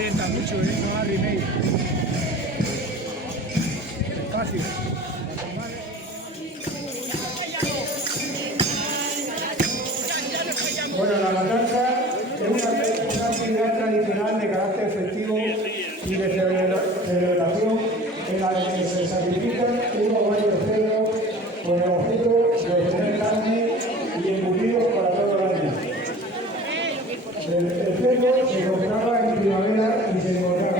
calienta mucho, no arriméis. Despacio. Bueno, la matanza es una actividad tradicional de carácter festivo y de celebración en la que se sacrifican uno o varios cerdos con el objeto de obtener carne y embutidos para todo el año. El cerdo se compraba en primavera y se engordaba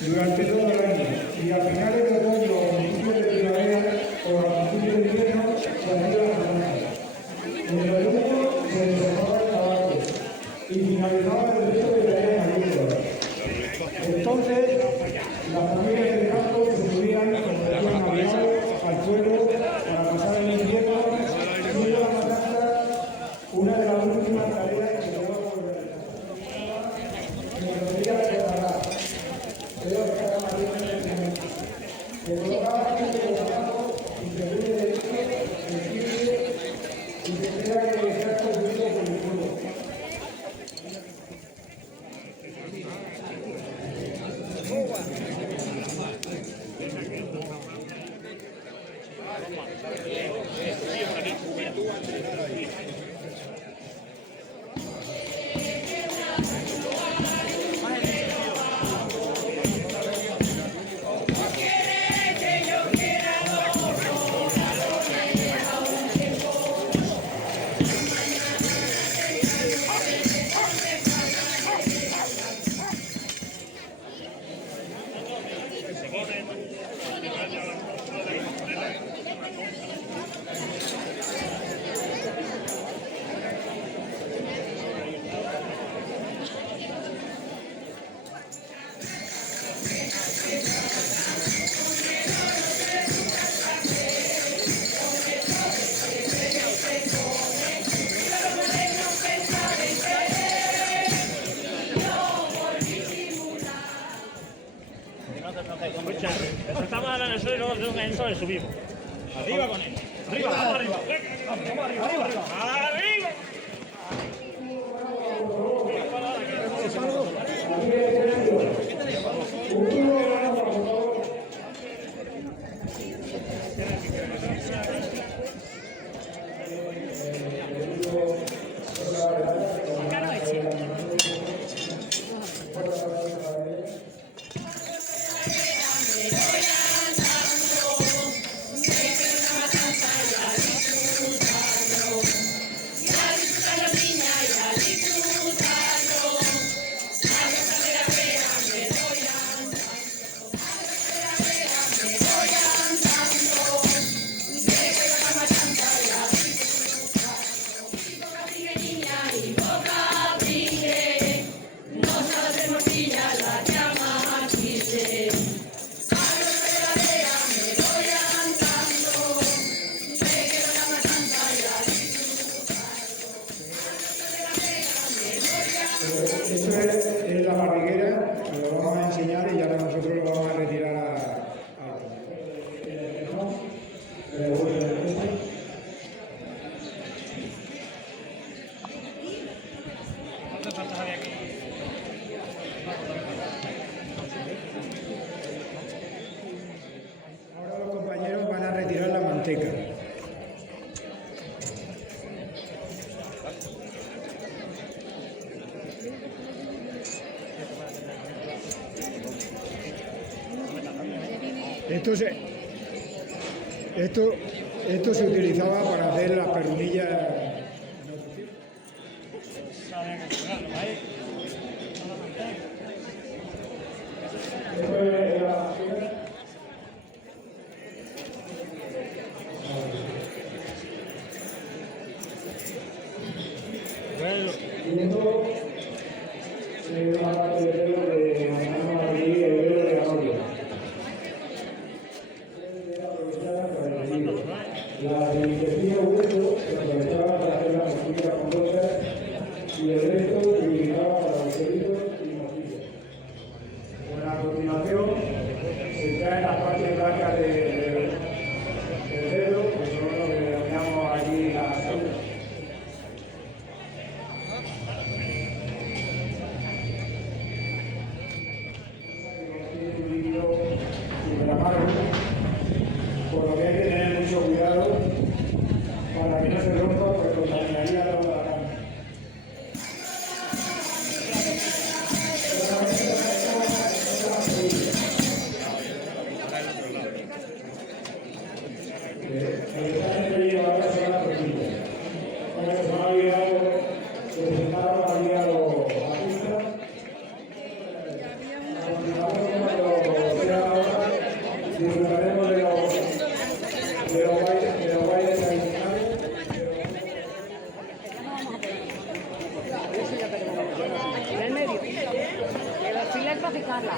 durante todo el año, y a finales de otoño o principios de primavera o a principios de invierno se hacía la matanza. En el verano se desarrollaba el trabajo y finalizaba el resto de tareas agrícolas. Entonces, las familias del campo se subían, como decían, al suelo para pasar el invierno, siendo la matanza una de las últimas tareas que se va a realizar. En los días de Navidad, pero que cada marido en el momento. Se colocaba gente de trabajo y se huye de esto, se sirve y se espera que el extracto se hizo con el fuego. Escucha, estamos ahora en el suelo y luego en el suelo subimos. Arriba con él. Arriba, vamos arriba. Vamos arriba, arriba, arriba. ¡Arriba! Esto es la barriguera, lo vamos a enseñar y ahora nosotros lo vamos a retirar a ahora los compañeros van a retirar la manteca. Esto se utilizaba para hacer las perrunillas. La de intestino grueso se aprovechaba para hacer la costura con cosas y el resto se utilizaba para los heridos y mosquitos. Bueno, a continuación se traen las partes blancas del cerdo, que son lo que denominamos allí la célula. por lo que hay que tener mucho cuidado para que no se rompa, porque contaminaría toda la cama. El examen que lleva ahora son las tortillas. Como se me ha olvidado presentar todavía los artistas. A continuación, cuando sea ahora, disfrutaremos de los bailes tradicionales. En el medio. El alfiler para fijarla.